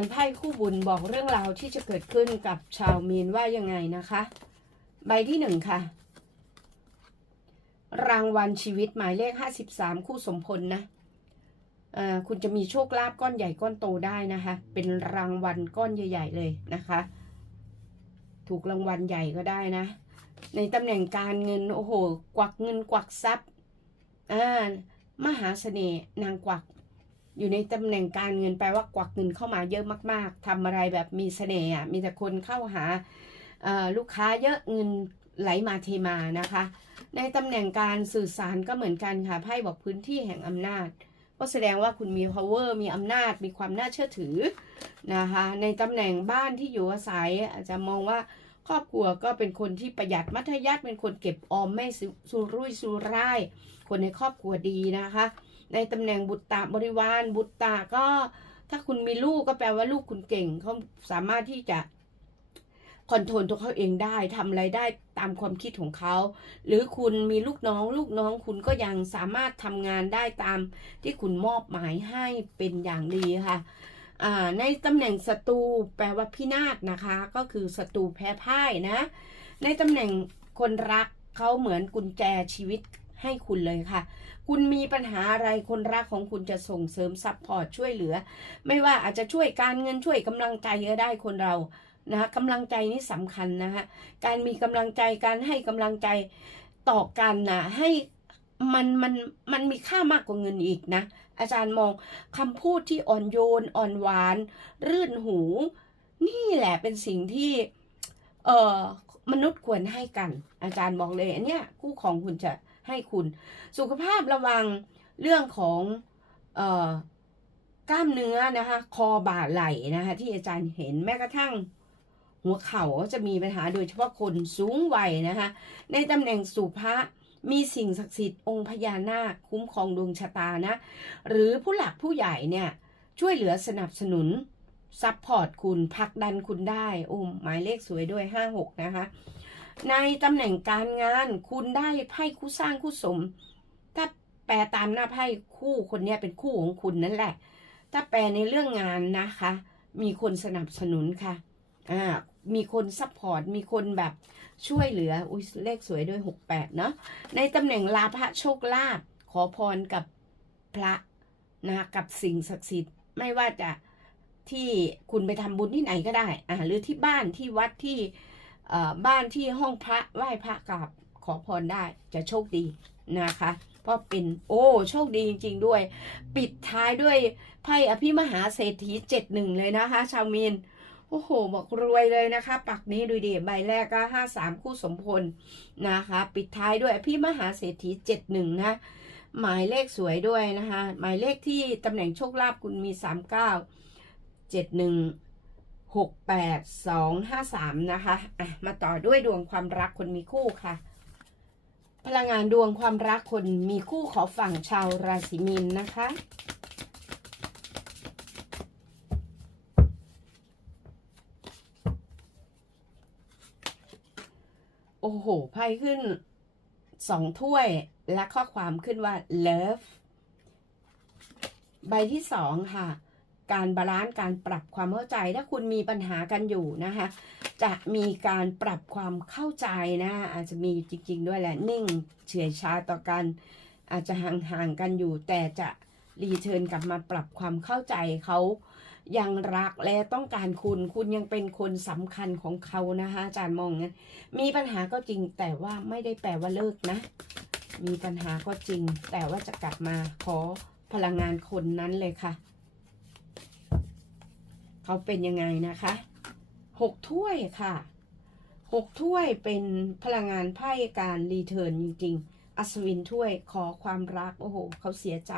านไพ่คู่บุญบอกเรื่องราวที่จะเกิดขึ้นกับชาวมีนว่ายังไงนะคะ ใบที่หนึ่งค่ะ รางวัลชีวิตหมายเลขห้าสิบสามคู่สมพลนะคุณจะมีโชคลาภก้อนใหญ่ก้อนโตได้นะคะ เป็นรางวัลก้อนใหญ่ ๆ เลยนะคะ ถูกรางวัลใหญ่ก็ได้นะ ในตำแหน่งการเงินโอ้โห กวักเงินกวักทรัพย์อ่ามหาเสน่ห์นางกวัก อยู่ในตำแหน่งการเงินแปลว่ากวักเงินเข้ามาเยอะมาก ๆทำอะไรแบบมีเสน่ห์อะมีแต่คนเข้าหาลูกค้าเยอะเงินไหลมาเทมานะคะ ในตำแหน่งการสื่อสารก็เหมือนกันค่ะไพ่บอกพื้นที่แห่งอำนาจ ก็แสดงว่าคุณมี power มีอำนาจ มีความน่าเชื่อถือนะคะ ในตำแหน่งบ้านที่อยู่อาศัยอาจจะมองว่าครอบครัวก็เป็นคนที่ประหยัดมัธยัติเป็นคนเก็บออมไม่สุรุ่ยสุร่าย คนในครอบครัวดีนะคะ ในตำแหน่งบุตรตาบริวาร บุตรตาก็ถ้าคุณมีลูกก็แปลว่าลูกคุณเก่งเขาสามารถที่จะคอนโทรลตัวเขาเองได้ทำอะไรได้ตามความคิดของเขา หรือคุณมีลูกน้อง ลูกน้องคุณก็ยังสามารถทำงานได้ตามที่คุณมอบหมายให้เป็นอย่างดีค่ะในตำแหน่งศัตรูแปลว่าพินาศนะคะ ก็คือศัตรูแพ้พ่ายนะ ในตำแหน่งคนรักเขาเหมือนกุญแจชีวิตให้คุณเลยค่ะ คุณมีปัญหาอะไรคนรักของคุณจะส่งเสริมซัพพอร์ตช่วยเหลือ ไม่ว่าอาจจะช่วยการเงินช่วยกำลังใจก็ได้คนเรานะคะกำลังใจนี่สำคัญนะคะการมีกำลังใจการให้กำลังใจต่อกันนะให้มันมันมันมีค่ามากกว่าเงินอีกนะ อาจารย์มองคำพูดที่อ่อนโยนอ่อนหวาน รื่นหู นี่แหละเป็นสิ่งที่เอ่อมนุษย์ควรให้กัน อาจารย์บอกเลยอันเนี้ยคู่ของคุณจะ ให้คุณ สุขภาพระวังเรื่องของออกล้ามเนื้อนะคะ คอบ่าไหล่นะคะ ที่อาจารย์เห็นแม้กระทั่ง หัวเข่าก็จะมีปัญหาโดยเฉพาะคนสูงวัยนะคะ ในตำแหน่งสุภะมีสิ่งศักดิ์สิทธิ์องค์พญานาคคุ้มครองดวงชะตานะ หรือผู้หลักผู้ใหญ่เนี่ย ช่วยเหลือสนับสนุนซัพพอร์ตคุณผลักดันคุณได้โอ้หมายเลขสวยด้วย56นะคะ ในตำแหน่งการงานคุณได้ไพ่คู่สร้างคู่สม ถ้าแปลตามหน้าไพ่คู่คนนี้เป็นคู่ของคุณนั่นแหละ ถ้าแปลในเรื่องงานนะคะ มีคนสนับสนุนค่ะอ่ามีคนซัพพอร์ต มีคนแบบช่วยเหลือ อุ้ยเลขสวยด้วย 68 เนาะ ในตำแหน่งลาภโชคลาภขอพรกับพระนะคะกับสิ่งศักดิ์สิทธิ์ ไม่ว่าจะที่คุณไปทำบุญที่ไหนก็ได้ อ่าหรือที่บ้านที่วัดที่ บ้านที่ห้องพระไหว้พระกราบขอพรได้จะโชคดีนะคะเพราะเป็นโอ้โชคดีจริง ๆ ด้วย ปิดท้ายด้วยไพ่อภิมหาเศรษฐีเจ็ดหนึ่งเลยนะคะ ชาวมีนโอ้โห บอกรวยเลยนะคะ ปักนี้ดูดิใบแรกก็ห้าสามคู่สมพลนะคะ ปิดท้ายด้วยพี่มหาเศรษฐีเจ็ดหนึ่งนะ หมายเลขสวยด้วยนะคะ หมายเลขที่ตำแหน่งโชคลาภคุณมีสามเก้าเจ็ดหนึ่ง หกแปดสองห้าสามนะคะอะมาต่อด้วยดวงความรักคนมีคู่ค่ะ พลังงานดวงความรักคนมีคู่ขอฝั่งชาวราศีมีนนะคะโอ้โห ไพ่ขึ้นสองถ้วย และข้อความขึ้นว่า love ใบที่สองค่ะ การบาลานซ์การปรับความเข้าใจ ถ้าคุณมีปัญหากันอยู่นะคะจะมีการปรับความเข้าใจนะอาจจะมีจริง ๆ ด้วยแหละนิ่งเฉื่อยชาต่อกัน อาจจะห่างๆกันอยู่ แต่จะรีเทิร์นกลับมาปรับความเข้าใจเขายังรักและต้องการคุณ คุณยังเป็นคนสำคัญของเขานะคะอาจารย์มองงั้น มีปัญหาก็จริงแต่ว่าไม่ได้แปลว่าเลิกนะ มีปัญหาก็จริง แต่ว่าจะกลับมาขอพลังงานคนนั้นเลยค่ะ เขาเป็นยังไงนะคะหกถ้วยค่ะหกถ้วยเป็นพลังงานไพ่การรีเทิร์นจริงๆ อัศวินถ้วยขอความรัก โอ้โห เขาเสียใจ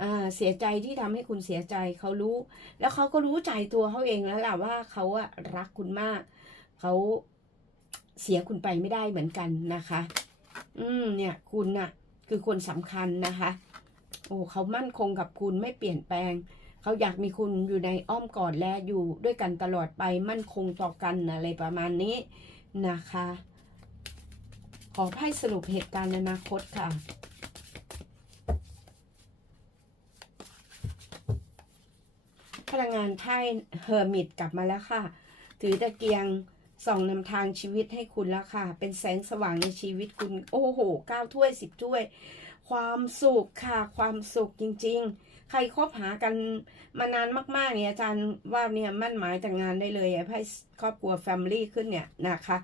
อ่าเสียใจที่ทำให้คุณเสียใจเขารู้ แล้วเขาก็รู้ใจตัวเขาเองแล้วล่ะว่าเขาอะรักคุณมาก เขาเสียคุณไปไม่ได้เหมือนกันนะคะ อืมเนี่ยคุณน่ะ คือคนสำคัญนะคะ โอ้เขามั่นคงกับคุณไม่เปลี่ยนแปลง เขาอยากมีคุณอยู่ในอ้อมกอดและอยู่ด้วยกันตลอดไปมั่นคงต่อกันอะไรประมาณนี้นะคะ ขอไพ่สรุปเหตุการณ์ในอนาคตค่ะพลังงานไพ่เฮอร์มิตกลับมาแล้วค่ะ ถือตะเกียงส่องนำทางชีวิตให้คุณแล้วค่ะ เป็นแสงสว่างในชีวิตคุณ โอ้โหเก้าถ้วยสิบถ้วย ความสุขค่ะ ความสุขจริง ๆ ใครคบหากันมานานมาก ๆ เนี่ยอาจารย์ว่าเนี่ยมั่นหมายแต่งงานได้เลยไพ่ครอบครัวแฟมิลี่ขึ้นเนี่ยนะคะ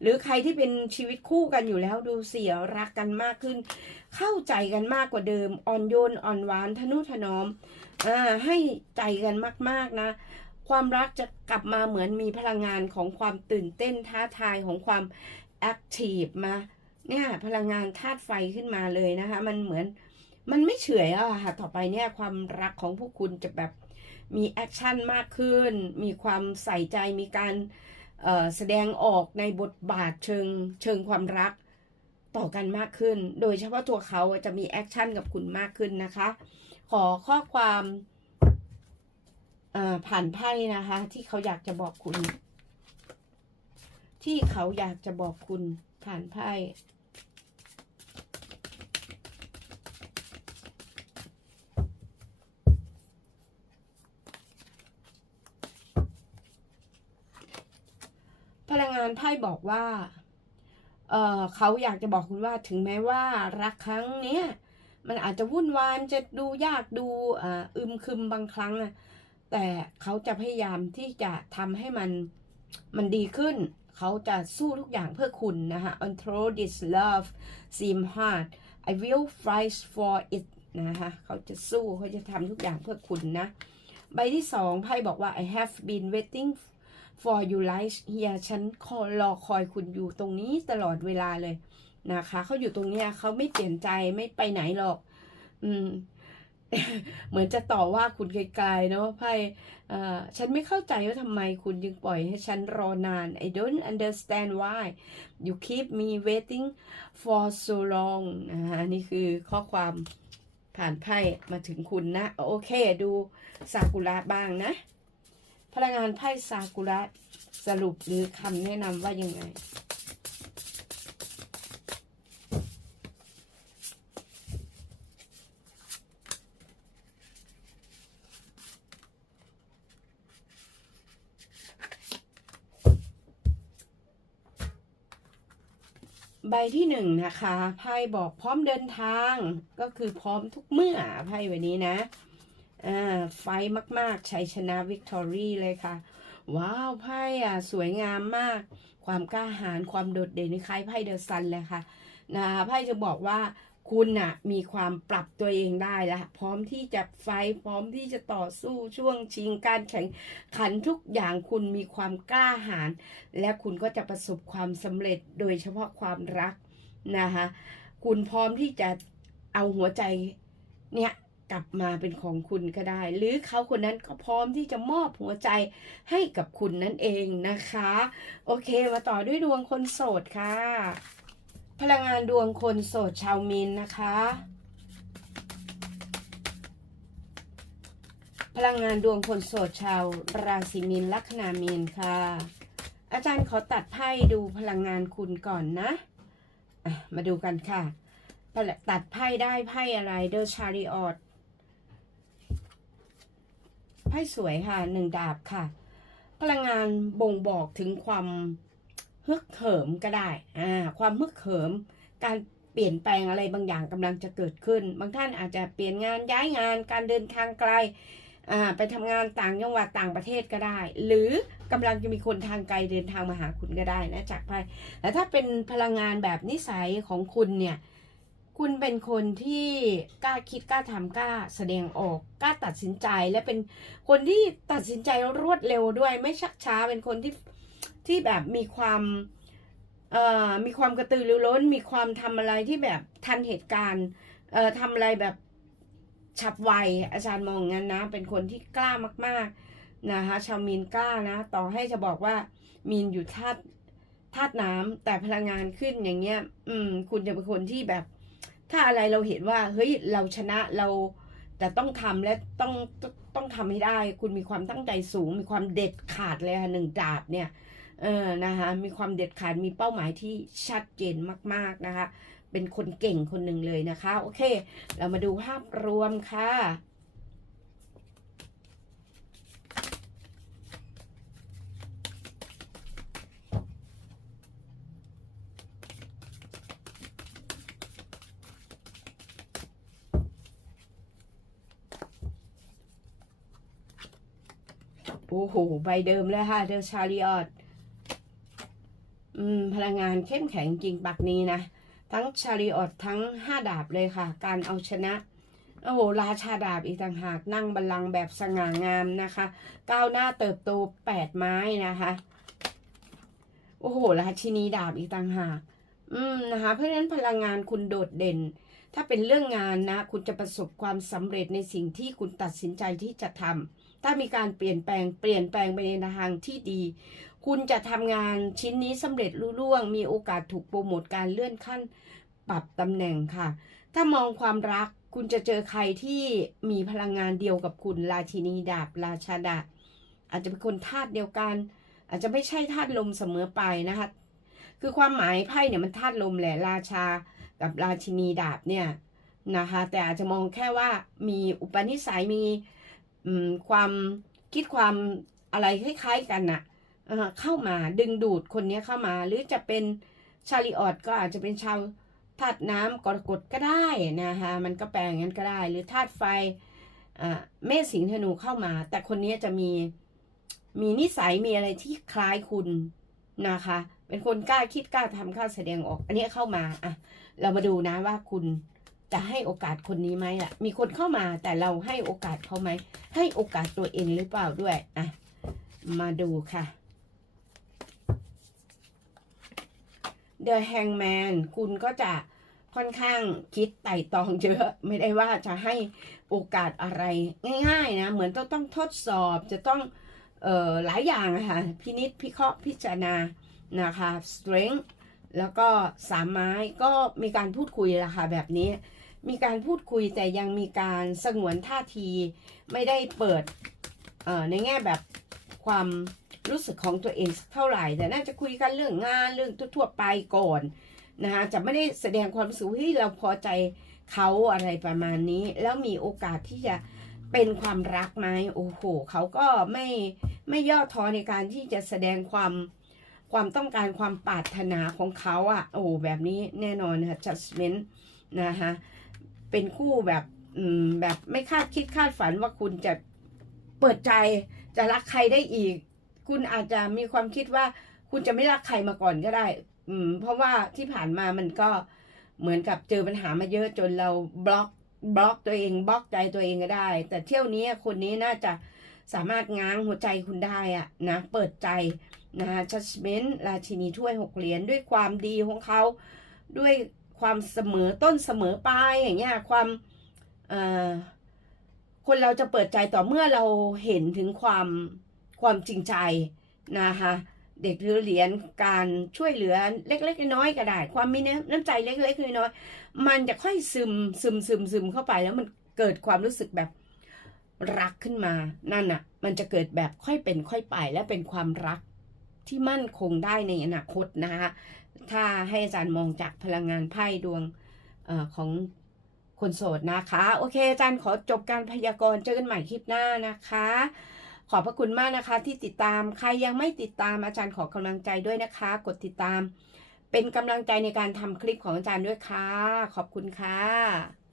หรือใครที่เป็นชีวิตคู่กันอยู่แล้วดูเสียรักกันมากขึ้น เข้าใจกันมากกว่าเดิมอ่อนโยนอ่อนหวานทนุถนอมอ่าให้ใจกันมาก ๆนะความรักจะกลับมาเหมือนมีพลังงานของความตื่นเต้นท้าทายของความแอคทีฟมาเนี่ยพลังงานธาตุไฟขึ้นมาเลยนะคะ มันเหมือน มันไม่เฉยอะค่ะ ต่อไปเนี่ยความรักของพวกคุณจะแบบมีแอคชั่นมากขึ้น มีความใส่ใจ มีการแสดงออกในบทบาทเชิงเชิงความรักต่อกันมากขึ้น โดยเฉพาะตัวเขาจะมีแอคชั่นกับคุณมากขึ้นนะคะ ขอข้อความผ่านไพ่นะคะ ที่เขาอยากจะบอกคุณ ที่เขาอยากจะบอกคุณผ่านไพ่ พลังงาน ไพ่บอกว่า เออเขาอยากจะบอกคุณว่าถึงแม้ว่ารักครั้งเนี้ยมันอาจจะวุ่นวายจะดูยากดูอ,อึมครึมบางครั้งอะแต่เขาจะพยายามที่จะทำให้มันมันดีขึ้น เขาจะสู้ทุกอย่างเพื่อคุณนะคะ Although this love seem hard I will fight for it นะคะเขาจะสู้เขาจะทำทุกอย่างเพื่อคุณนะ ใบที่สองไพ่บอกว่า I have been waiting for you right here ฉันคอรอคอยคุณอยู่ตรงนี้ตลอดเวลาเลยนะคะเขาอยู่ตรงเนี้ยเขาไม่เปลี่ยนใจไม่ไปไหนหรอก อืม เหมือนจะต่อว่าคุณไกลๆเนาะไพ่ฉันไม่เข้าใจว่าทำไมคุณยังปล่อยให้ฉันรอนาน I don't understand why you keep me waiting for so long นะคะนี่คือข้อความผ่านไพ่มาถึงคุณนะ โอเค ดูซากุระบ้างนะ พลังงานไพ่ซากุระสรุปหรือคำแนะนำว่ายังไง ใบที่หนึ่งนะคะ ไพ่บอกพร้อมเดินทางก็คือพร้อมทุกเมื่อไพ่วันนี้นะ ไฟมากๆ ชัยชนะวิกตอรี่เลยค่ะ ว้าว ไพ่อะ สวยงามมาก ความกล้าหาญความโดดเด่นคล้ายไพ่เดอะซันเลยค่ะนะคะไพ่จะบอกว่าคุณน่ะมีความปรับตัวเองได้ละพร้อมที่จะไฟพร้อมที่จะต่อสู้ช่วงชิงการแข่งขันทุกอย่างคุณมีความกล้าหาญและคุณก็จะประสบความสำเร็จโดยเฉพาะความรักนะคะคุณพร้อมที่จะเอาหัวใจเนี่ย กลับมาเป็นของคุณก็ได้ หรือเขาคนนั้นก็พร้อมที่จะมอบหัวใจให้กับคุณนั่นเองนะคะ โอเคมาต่อด้วยดวงคนโสดค่ะ พลังงานดวงคนโสดชาวมินนะคะ พลังงานดวงคนโสดชาวราศีมินลัคนามินค่ะ อาจารย์ขอตัดไพ่ดูพลังงานคุณก่อนนะะมาดูกันค่ะตัดไพ่ได้ไพ่อะไรเดอ c h ชาริออต พ่สวยค่ะหนึ่งดาบค่ะ พลังงานบ่งบอกถึงความฮึกเหิมก็ได้อ่าความฮึกเหิม การเปลี่ยนแปลงอะไรบางอย่างกำลังจะเกิดขึ้น บางท่านอาจจะเปลี่ยนงานย้ายงานการเดินทางไกลอ่าไปทำงานต่างจังหวัดต่างประเทศก็ได้ หรือกำลังจะมีคนทางไกลเดินทางมาหาคุณก็ได้นะจากไพ่แต่ถ้าเป็นพลังงานแบบนิสัยของคุณเนี่ย คุณเป็นคนที่กล้าคิดกล้าทำกล้าแสดงออกกล้าตัดสินใจและเป็นคนที่ตัดสินใจรวดเร็วด้วย ไม่ชักช้าเป็นคนที่ที่แบบมีความเอ่อมีความกระตือรือร้น มีความทำอะไรที่แบบทันเหตุการณ์เอ่อทำอะไรแบบฉับไวอาจารย์มองงั้นนะ เป็นคนที่กล้ามาก ๆนะคะชาวมีนกล้านะ ต่อให้จะบอกว่ามีนอยู่ธาตุธาตุน้ำแต่พลังงานขึ้นอย่างเงี้ย อืม คุณจะเป็นคนที่แบบ ถ้าอะไรเราเห็นว่าเฮ้ยเราชนะเราแต่ต้องทำและต้องต้องต้องทำให้ได้ คุณมีความตั้งใจสูง มีความเด็ดขาดเลยค่ะหนึ่งดาบเนี่ยเออนะคะมีความเด็ดขาดมีเป้าหมายที่ชัดเจนมาก ๆนะคะ เป็นคนเก่งคนหนึ่งเลยนะคะ โอเค เรามาดูภาพรวมค่ะ โอ้โห ใบเดิมเลยค่ะ เดอะชาริออตอืม พลังงานเข้มแข็งจริงปักนี้นะ ทั้งชาริออตทั้งห้าดาบเลยค่ะ การเอาชนะ โอ้โห ราชาดาบอีกต่างหากนั่งบัลลังก์แบบสง่างามนะคะ ก้าวหน้าเติบโตแปดไม้นะคะ โอ้โห ราชินีดาบอีกต่างหาก อืมนะคะ เพราะฉะนั้นพลังงานคุณโดดเด่นถ้าเป็นเรื่องงานนะ คุณจะประสบความสำเร็จในสิ่งที่คุณตัดสินใจที่จะทำ ถ้ามีการเปลี่ยนแปลงเปลี่ยนแปลงไปในทางที่ดี คุณจะทำงานชิ้นนี้สำเร็จรุ่ล่วง มีโอกาสถูกโปรโมทการเลื่อนขั้น ปรับตำแหน่งค่ะ ถ้ามองความรักคุณจะเจอใครที่มีพลังงานเดียวกับคุณราชินีดาบราชาดาอาจจะเป็นคนธาตุเดียวกัน อาจจะไม่ใช่ธาตุลมเสมอไปนะคะ คือความหมายไพ่เนี่ยมันธาตุลมแหละราชากับราชินีดาบเนี่ยนะคะแต่อาจจะมองแค่ว่ามีอุปนิสัยมี ความคิดความอะไรคล้ายๆกันน่ะเอ่อเข้ามาดึงดูดคนนี้เข้ามา หรือจะเป็นชาลิออดก็อาจจะเป็นชาวธาตุน้ำกรกฎก็ได้นะคะมันก็แปลงงั้นก็ได้ หรือธาตุไฟเมษสิงห์ธนูเข้ามา แต่คนนี้จะมีมีนิสัยมีอะไรที่คล้ายคุณนะคะ เป็นคนกล้าคิดกล้าทำกล้าแสดงออก อันนี้เข้ามาอะเรามาดูนะว่าคุณ จะให้โอกาสคนนี้ไหมล่ะ มีคนเข้ามาแต่เราให้โอกาสเขาไหม ให้โอกาสตัวเองหรือเปล่าด้วยอะมาดูค่ะ The Hangman คุณก็จะค่อนข้างคิดไต่ตองเยอะ ไม่ได้ว่าจะให้โอกาสอะไรง่ายๆนะ เหมือนต้องต้องทดสอบจะต้องเอ่อหลายอย่างค่ะพินิษพิเคราะห์พิจารณานะคะ strength แล้วก็สามไม้ก็มีการพูดคุยละค่ะแบบนี้ มีการพูดคุยแต่ยังมีการสงวนท่าที ไม่ได้เปิดในแง่แบบความรู้สึกของตัวเองเท่าไหร่ แต่น่าจะคุยกันเรื่องงานเรื่องทั่วๆไปก่อนนะคะจะไม่ได้แสดงความรู้สึกว่เราพอใจเขาอะไรประมาณนี้ แล้วมีโอกาสที่จะเป็นความรักไหมโอ้โหเขาก็ไม่ไม่ย่อท้อในการที่จะแสดงความความต้องการความปรารถนาของเขาอะ่ะโอ้แบบนี้แน่นอนค่ะ judgment นะคะ เป็นคู่แบบแบบไม่คาดคิดคาดฝันว่าคุณจะเปิดใจจะรักใครได้อีก คุณอาจจะมีความคิดว่า คุณจะไม่รักใครมาก่อนก็ได้ อืม เพราะว่าที่ผ่านมามันก็เหมือนกับเจอปัญหามาเยอะจนเราบล็อกบล็อกตัวเองบล็อกใจตัวเองก็ได้ แต่เที่ยวนี้คนนี้น่าจะสามารถง้างหัวใจคุณได้อะนะเปิดใจนะคะชัชเมนราชินีถ้วยหกเหรียญด้วยความดีของเขาด้วย ความเสมอต้นเสมอปลายอย่างเงี้ยความคนเราจะเปิดใจต่อเมื่อเราเห็นถึงความความจริงใจนะคะเด็กถือเหรียญการช่วยเหลือเล็ก ๆ น้อยๆก็ได้ ความมีน้ำใจเล็ก ๆ น้อยๆมันจะค่อยซึมซึมซึมซึมเข้าไปแล้วมันเกิดความรู้สึกแบบรักขึ้นมานั่นน่ะ มันจะเกิดแบบค่อยเป็นค่อยไปและเป็นความรัก ที่มั่นคงได้ในอนาคตนะคะถ้าให้อาจารย์มองจากพลังงานไพ่ดวงออของคนโสดนะคะ โอเค อาจารย์ขอจบการพยากรณ์เจอกันใหม่คลิปหน้านะคะ ขอบพระคุณมากนะคะที่ติดตามใครยังไม่ติดตามอาจารย์ขอกำลังใจด้วยนะคะ กดติดตาม เป็นกำลังใจในการทำคลิปของอาจารย์ด้วยค่ะ ขอบคุณค่ะ